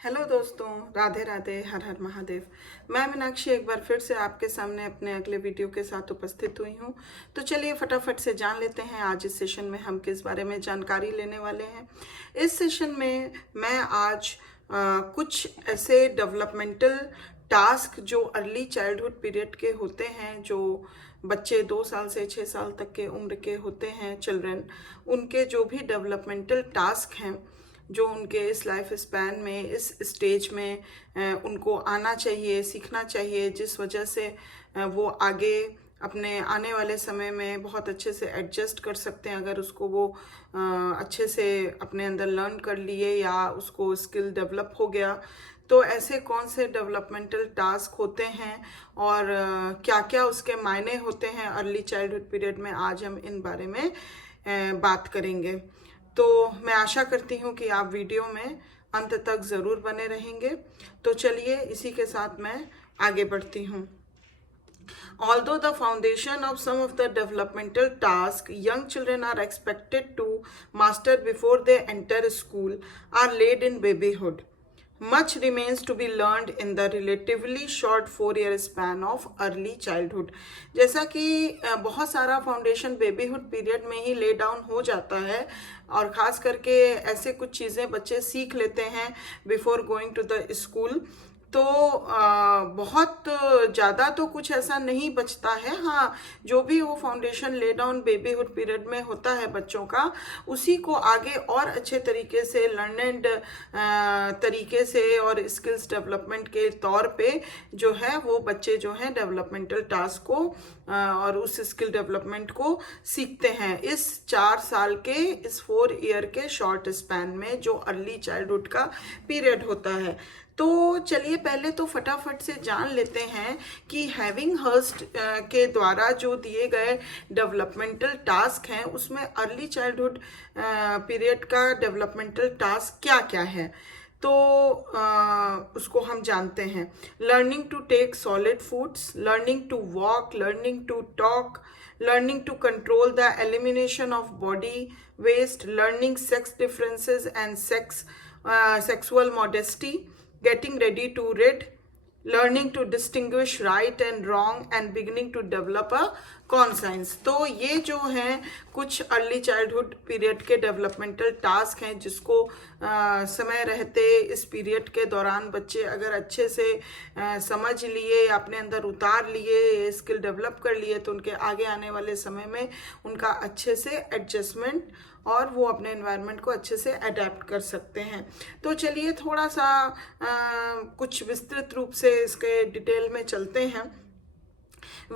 Hello दोस्तों, राधे राधे, हर हर महादेव। मैं मीनाक्षी एक बार फिर से आपके सामने अपने अगले वीडियो के साथ उपस्थित हुई हूँ। तो चलिए फटाफट से जान लेते हैं आज इस सेशन में हम किस बारे में जानकारी लेने वाले हैं। इस सेशन में मैं आज कुछ ऐसे डेवलपमेंटल टास्क जो अर्ली चाइल्डहुड पीरियड के होते हैं, जो बच्चे 2 साल से 6 साल तक के उम्र के होते हैं, चिल्ड्रन, उनके जो भी डेवलपमेंटल टास्क हैं जो उनके इस लाइफ स्पैन में, इस स्टेज में उनको आना चाहिए, सीखना चाहिए, जिस वजह से वो आगे अपने आने वाले समय में बहुत अच्छे से एडजस्ट कर सकते हैं अगर उसको वो अच्छे से अपने अंदर लर्न कर लिए या उसको स्किल डेवलप हो गया। तो ऐसे कौन से डेवलपमेंटल टास्क होते हैं और क्या क्या उसके मायने होते हैं अर्ली चाइल्डहुड पीरियड में, आज हम इन बारे में बात करेंगे। तो मैं आशा करती हूँ कि आप वीडियो में अंत तक ज़रूर बने रहेंगे। तो चलिए इसी के साथ मैं आगे बढ़ती हूँ। Although the foundation of some of the developmental tasks young children are expected to master before they enter school are laid in babyhood, much remains to be learned in the relatively short 4-year span of early childhood। जैसा कि बहुत सारा foundation babyhood period में ही lay down हो जाता है और ख़ास करके ऐसे कुछ चीज़ें बच्चे सीख लेते हैं before going to the school. तो बहुत ज़्यादा तो कुछ ऐसा नहीं बचता है। हाँ, जो भी वो foundation lay down babyhood period में होता है बच्चों का, उसी को आगे और अच्छे तरीके से लर्नेड तरीके से और स्किल्स डेवलपमेंट के तौर पे जो है वो बच्चे जो हैं डेवलपमेंटल टास्क को और उस स्किल डेवलपमेंट को सीखते हैं इस 4 साल के, इस 4 ईयर के शॉर्ट स्पैन में जो अर्ली चाइल्डहुड का पीरियड होता है। तो चलिए पहले तो फटाफट से जान लेते हैं कि हैविंग हर्स्ट के द्वारा जो दिए गए डेवलपमेंटल टास्क हैं उसमें अर्ली चाइल्डहुड पीरियड का डेवलपमेंटल टास्क क्या क्या है। तो उसको हम जानते हैं। Learning to take solid foods, learning to walk, learning to talk, learning to control the elimination of body waste, learning sex differences and sexual modesty, getting ready to read, learning to distinguish right and wrong and beginning to develop a conscience। तो ये जो हैं कुछ early childhood period के developmental task हैं जिसको समय रहते इस पीरियड के दौरान बच्चे अगर अच्छे से समझ लिए या अपने अंदर उतार लिए, स्किल डेवलप कर लिए, तो उनके आगे आने वाले समय में उनका अच्छे से एडजस्टमेंट और वो अपने एनवायरनमेंट को अच्छे से अडेप्ट कर सकते हैं। तो चलिए थोड़ा सा कुछ विस्तृत रूप से इसके डिटेल में चलते हैं।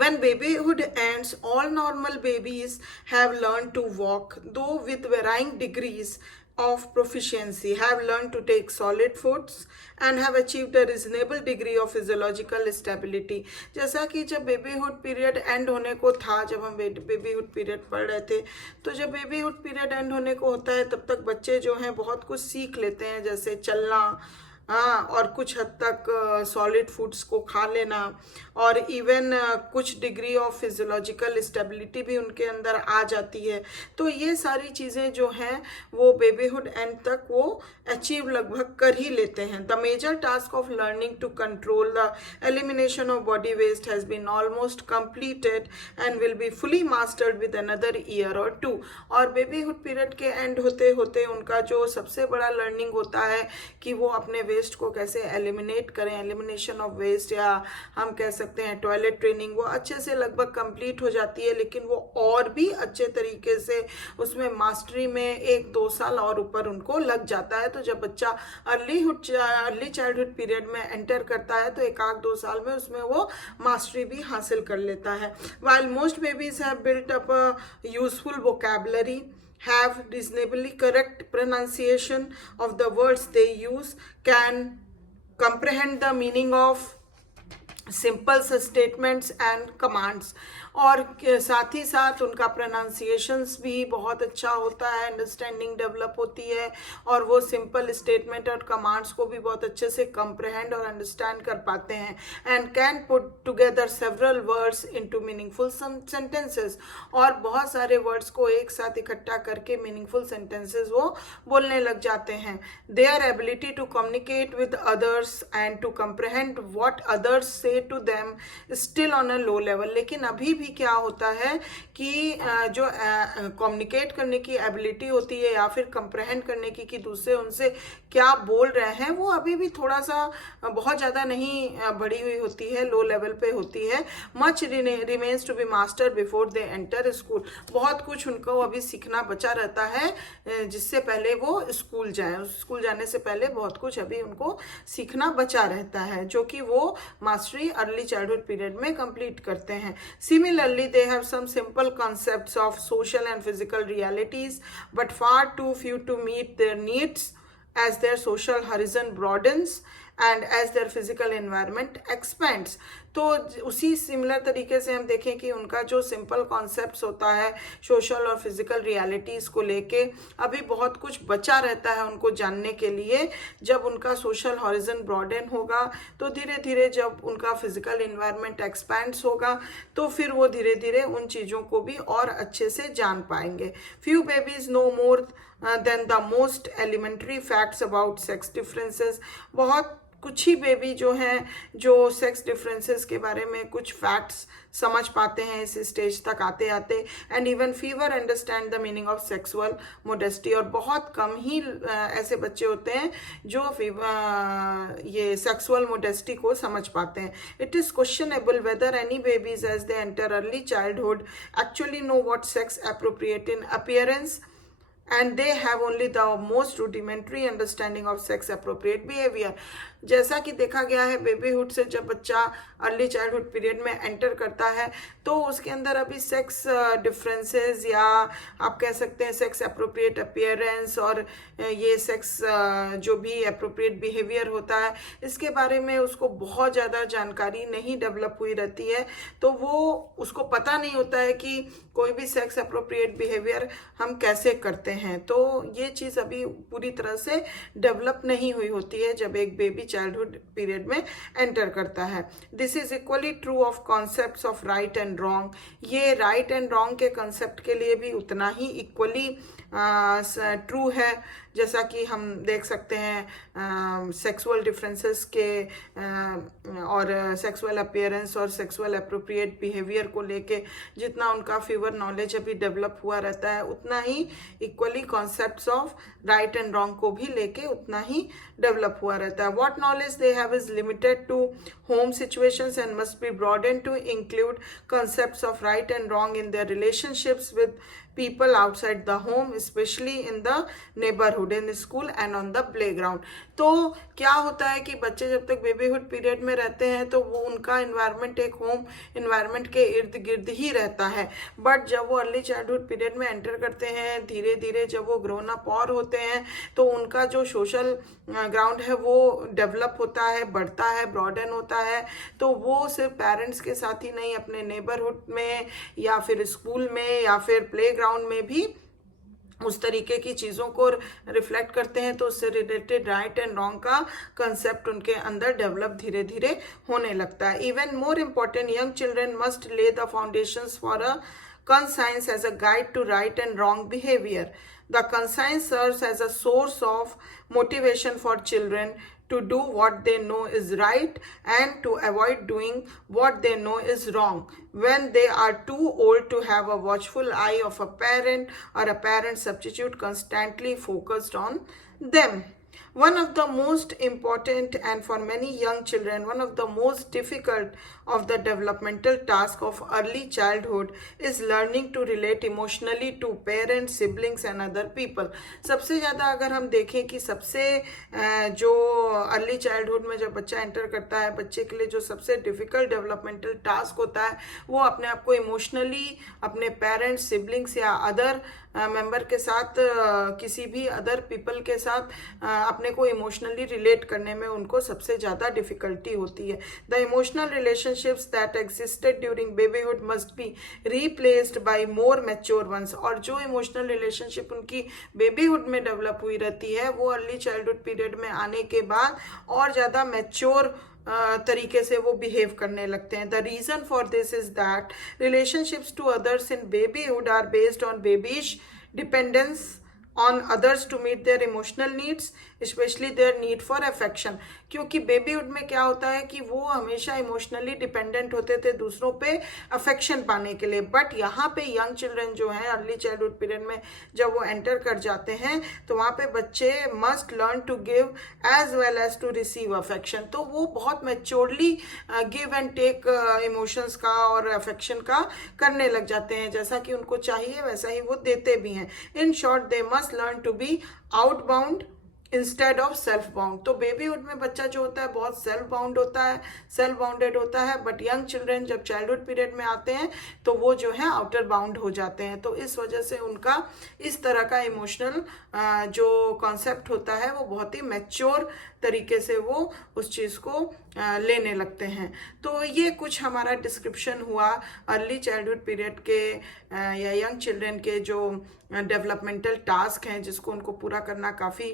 When babyhood ends, all normal babies have learned to walk, though with varying degrees of proficiency, have learned to take solid foods and have achieved a reasonable degree of physiological stability। जैसा कि जब babyhood period and होने को था, जब हम babyhood period पढ़ रहे थे, तो जब बेबीहुड पीरियड एंड होने को होता है तब तक बच्चे जो हैं बहुत कुछ सीख लेते हैं, जैसे चलना, हाँ, और कुछ हद तक सॉलिड फूड्स को खा लेना और इवन कुछ डिग्री ऑफ फिजियोलॉजिकल स्टेबिलिटी भी उनके अंदर आ जाती है। तो ये सारी चीज़ें जो हैं वो बेबीहुड एंड तक वो अचीव लगभग कर ही लेते हैं। The major task of learning to control the elimination of body waste has been almost completed and will be fully mastered with another year और 2। और बेबीहुड पीरियड के एंड होते होते उनका जो सबसे बड़ा लर्निंग होता है कि वो अपने वेस्ट को कैसे एलिमिनेट करें, एलिमिनेशन ऑफ वेस्ट, या हम कह सकते हैं टॉयलेट ट्रेनिंग, वो अच्छे से लगभग कंप्लीट हो जाती है। लेकिन वो और भी अच्छे तरीके से उसमें मास्टरी में 1-2 साल और ऊपर उनको लग जाता है। तो जब बच्चा अर्ली चाइल्डहुड पीरियड में एंटर करता है तो 1-2 साल में उसमें वो मास्टरी भी हासिल कर लेता है। while most babies have built up a useful vocabulary, have reasonably correct pronunciation of the words they use, can comprehend the meaning of simple statements and commands, और साथ ही साथ उनका प्रोनाउंसिएशंस भी बहुत अच्छा होता है, अंडरस्टैंडिंग डेवलप होती है और वो सिंपल स्टेटमेंट और कमांड्स को भी बहुत अच्छे से कंप्रहेंड और अंडरस्टैंड कर पाते हैं and can put together several words into meaningful sentences, और बहुत सारे वर्ड्स को एक साथ इकट्ठा करके मीनिंगफुल सेंटेंसेस वो बोलने लग जाते हैं। Their ability to communicate with others and to comprehend what others say to them still on a low level. लेकिन अभी भी क्या होता है कि जो कम्युनिकेट करने की एबिलिटी होती है या फिर कंप्रहेंड करने की कि दूसरे उनसे क्या बोल रहे हैं, वो अभी भी थोड़ा सा बहुत ज़्यादा नहीं बढ़ी हुई होती है, लो लेवल पे होती है। Much remains to be master before they enter school. बहुत कुछ उनको अभी सीखना बचा रहता है जिससे पहले वो स्कूल जाए। स्कूल जाने से पहले बहुत कुछ अभी उनको सीखना बचा रहता है, जो कि वो मास्टरी अर्ली चाइल्डहुड पीरियड में कंप्लीट करते हैं। Similarly they have some simple concepts of social and physical realities but far too few to meet their needs as their social horizon broadens and as their physical environment expands। तो उसी similar तरीके से हम देखें कि उनका जो simple concepts होता है सोशल और फिजिकल रियलिटीज़ को लेके अभी बहुत कुछ बचा रहता है उनको जानने के लिए। जब उनका सोशल हॉरिजन ब्रॉडन होगा तो धीरे धीरे जब उनका फिजिकल इन्वायरमेंट एक्सपैंड्स होगा तो फिर वो धीरे धीरे उन चीज़ों को भी और अच्छे से जान पाएंगे। Few babies know more than the most elementary facts about sex differences. बहुत कुछ ही बेबी जो हैं जो सेक्स डिफरेंसेस के बारे में कुछ फैक्ट्स समझ पाते हैं इस स्टेज तक आते आते। And even fever understand the meaning of sexual modesty. और बहुत कम ही ऐसे बच्चे होते हैं जो ये सेक्सुअल मोडेस्टी को समझ पाते हैं। It is questionable whether any babies as they enter early childhood actually know what sex appropriate in appearance and they have only the most rudimentary understanding of sex appropriate behavior। जैसा कि देखा गया है babyhood से जब बच्चा early childhood period में enter करता है तो उसके अंदर अभी सेक्स डिफरेंसेस या आप कह सकते हैं सेक्स एप्रोप्रिएट अपीयरेंस और ये सेक्स जो भी एप्रोप्रिएट बिहेवियर होता है इसके बारे में उसको बहुत ज़्यादा जानकारी नहीं डेवलप हुई रहती है। तो वो उसको पता नहीं होता है कि कोई भी सेक्स एप्रोप्रिएट बिहेवियर हम कैसे करते हैं। तो ये चीज़ अभी पूरी तरह से डेवलप नहीं हुई होती है जब एक बेबी चाइल्डहुड पीरियड में एंटर करता है। This is equally true of concepts of right and wrong. ये राइट एंड रॉन्ग के कॉन्सेप्ट के लिए भी उतना ही इक्वली ट्रू है जैसा कि हम देख सकते हैं सेक्सुअल डिफरेंसेस के और सेक्सुअल अपीयरेंस और सेक्सुअल एप्रोप्रिएट बिहेवियर को लेके जितना उनका फीवर नॉलेज अभी डेवलप हुआ रहता है उतना ही equally concepts of right and wrong को भी लेके उतना ही डेवलप हुआ रहता है। What knowledge they have is limited to home situations and must be broadened to include concepts of right and wrong in their relationships with people outside the home, especially in the neighborhood, in school and on the playground। तो क्या होता है कि बच्चे जब तक babyhood period में रहते हैं तो वो उनका इन्वायरमेंट एक होम इन्वायरमेंट के इर्द गिर्द ही रहता है। बट जब वो अर्ली चाइल्डहुड पीरियड में एंटर करते हैं धीरे धीरे जब वो ग्रोन अप और होते हैं तो उनका जो सोशल ग्राउंड है वो डेवलप होता है, बढ़ता है, ब्रॉडन होता है। तो वो सिर्फ पेरेंट्स के साथ ही नहीं अपने नेबरहुड में या फिर स्कूल में या फिर प्ले ग्राउंड में भी उस तरीके की चीज़ों को रिफ्लेक्ट करते हैं। तो उससे रिलेटेड राइट एंड रॉन्ग का कंसेप्ट उनके अंदर डेवलप धीरे धीरे होने लगता है। Even more important young children must lay the foundations for a conscience as a guide to right and wrong behavior. The conscience serves as a source of motivation for children to do what they know is right and to avoid doing what they know is wrong when they are too old to have a watchful eye of a parent or a parent substitute constantly focused on them। One of the most important and for many young children one of the most difficult of the developmental task of early childhood is learning to relate emotionally to parents, siblings and other people। सबसे ज़्यादा अगर हम देखें कि सबसे जो early childhood में जब बच्चा एंटर करता है बच्चे के लिए जो सबसे डिफ़िकल्ट डेवलपमेंटल टास्क होता है वो अपने आप को इमोशनली अपने पेरेंट्स, सिबलिंग्स या अदर मेंबर के साथ किसी भी अदर पीपल के साथ अपने को इमोशनली रिलेट करने में उनको सबसे ज़्यादा डिफिकल्टी होती है। The emotional relationships that existed during babyhood must be replaced by more mature ones. और जो इमोशनल रिलेशनशिप उनकी बेबीहुड में डेवलप हुई रहती है वो अर्ली चाइल्डहुड पीरियड में आने के बाद और ज़्यादा मैच्योर तरीके से वो बिहेव करने लगते हैं। The reason for this is that relationships to others in babyhood are based on babyish dependence on others to meet their emotional needs, especially their need for affection। क्योंकि बेबीहुड में क्या होता है कि वो हमेशा इमोशनली डिपेंडेंट होते थे दूसरों पे अफेक्शन पाने के लिए। बट यहाँ पे यंग चिल्ड्रन जो हैं अर्ली चाइल्डहुड पीरियड में जब वो एंटर कर जाते हैं तो वहाँ पे बच्चे must learn to give as well as to receive affection. तो वो बहुत maturely give and take emotions का और अफेक्शन का करने लग जाते हैं, जैसा कि उनको चाहिए वैसा ही वो देते भी हैं। In short they must learn to be outbound instead of self bound. तो बेबीहुड में बच्चा जो होता है बहुत सेल्फ बाउंड होता है, सेल्फ बाउंडेड होता है। बट यंग चिल्ड्रन जब चाइल्डहुड पीरियड में आते हैं तो वो जो है आउटर बाउंड हो जाते हैं। तो इस वजह से उनका इस तरह का इमोशनल जो कॉन्सेप्ट होता है वो बहुत ही मैच्योर तरीके से वो उस चीज़ को लेने लगते हैं। तो ये कुछ हमारा डिस्क्रिप्शन हुआ अर्ली चाइल्डहुड पीरियड के या यंग चिल्ड्रन के जो डेवलपमेंटल टास्क हैं जिसको उनको पूरा करना काफ़ी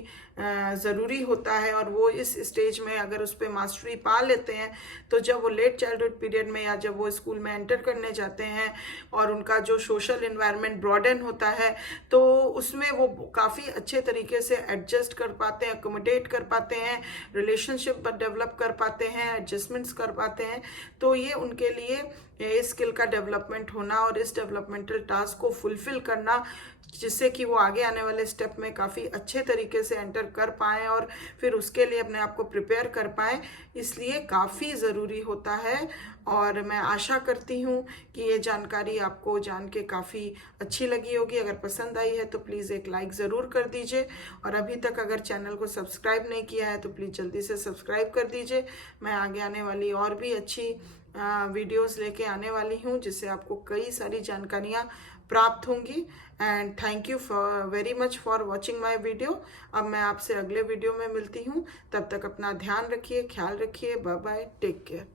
ज़रूरी होता है। और वो इस स्टेज में अगर उस पर मास्टरी पा लेते हैं तो जब वो लेट चाइल्डहुड पीरियड में या जब वो स्कूल में एंटर करने जाते हैं और उनका जो सोशल इन्वायरमेंट ब्रॉडन होता है तो उसमें वो काफ़ी अच्छे तरीके से एडजस्ट कर पाते हैं, अकोमोडेट कर पाते हैं, रिलेशनशिप डेवलप कर पाते हैं, एडजस्टमेंट्स कर पाते हैं। तो ये उनके लिए इस स्किल का डेवलपमेंट होना और इस डेवलपमेंटल टास्क को फुलफिल करना जिससे कि वो आगे आने वाले स्टेप में काफ़ी अच्छे तरीके से एंटर कर पाएँ और फिर उसके लिए अपने आप को प्रिपेयर कर पाएँ, इसलिए काफ़ी ज़रूरी होता है। और मैं आशा करती हूँ कि ये जानकारी आपको जान के काफ़ी अच्छी लगी होगी। अगर पसंद आई है तो प्लीज़ एक लाइक ज़रूर कर दीजिए और अभी तक अगर चैनल को सब्सक्राइब नहीं किया है तो प्लीज़ जल्दी से सब्सक्राइब कर दीजिए। मैं आगे आने वाली और भी अच्छी वीडियोस लेके आने वाली हूँ जिससे आपको कई सारी जानकारियाँ प्राप्त होंगी। And thank you very much for watching my video. अब मैं आपसे अगले वीडियो में मिलती हूँ, तब तक अपना ध्यान रखिए, ख्याल रखिए। Bye bye, take care.